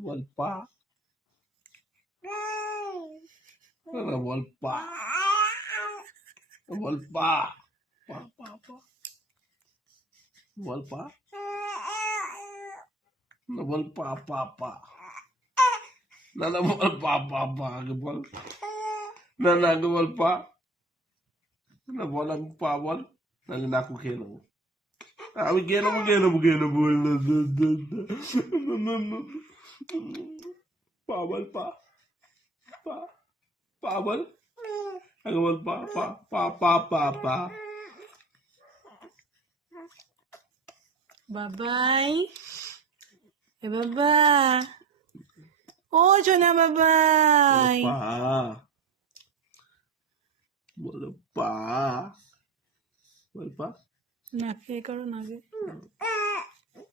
बोल पा बोल पा बोल पा पा पा पा बोल पा बोल पा पा पा ना बोल पा पा पा बोल ना बोल पा na bola pa bol na aku keno aku keno bol pa bol pa bol aku bol pa Bye-bye. Bye-bye. Oh, Jonah, bye-bye. बोल पा नाके करो नाके